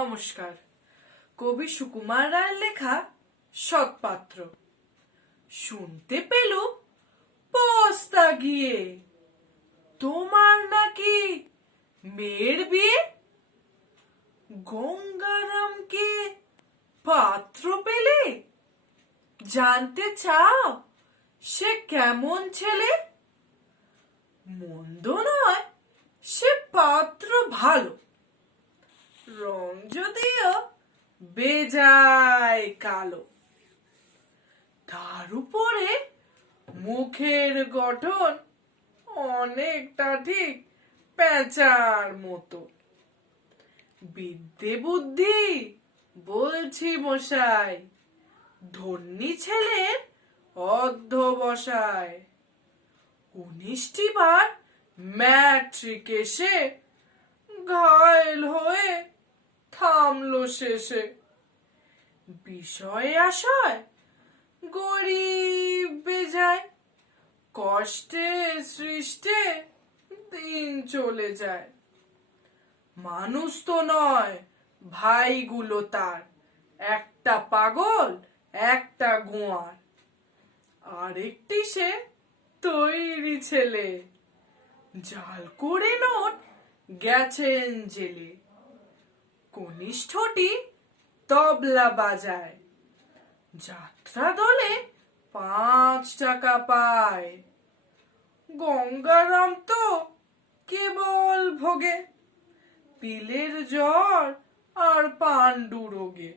নমস্কার। কবি সুকুমার রায়ের লেখা সৎপাত্র। শুনতে পেলু পস্তা গিয়ে। তোমার নাকি মেয়ের বিয়ে? গঙ্গারামকে পাত্র পেলে? জানতে চাও সে কেমন ছেলে? মন্দ নয়, সে পাত্র ভালো। রং যদিও বেজায় কালো। তার উপরে মুখের গঠন অনেকটা ঠিক পেঁচার মতো। বিদ্যে বুদ্ধি বলছি মশাই, ধন্যী ছেলের অধ্যবসায় উনিশটি বার ম্যাট্রিক এসে হয়ে থামলো শেষে। বিষয় আশয় গরিব বেজায় কষ্টে সৃষ্টে দিন চলে যায়। মানুষ তো নয়, ভাইগুলো তার, একটা পাগল, একটা গোয়ার। আরেকটি সে তৈরি ছেলে, জাল করে নোট গেছেন জেলে। কনিষ্ঠটি তবলা বাজায়। যাত্রা দলে পাঁচ টাকা পায়। গঙ্গারাম তো কেবল ভোগে পিলের জ্বর আর পাণ্ডু রোগে।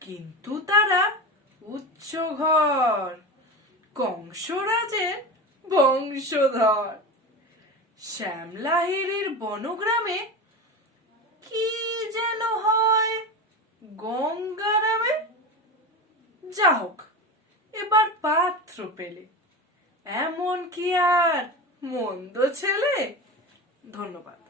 কিন্তু তারা উচ্চ ঘর কংসরাজের বংশধর। শ্যামলাহিরির বনগ্রামে কি যেন হয় গঙ্গারামে যা হোক এবার পাত্র পেলে। এমন কি আর মন্দ ছেলে? ধন্যবাদ।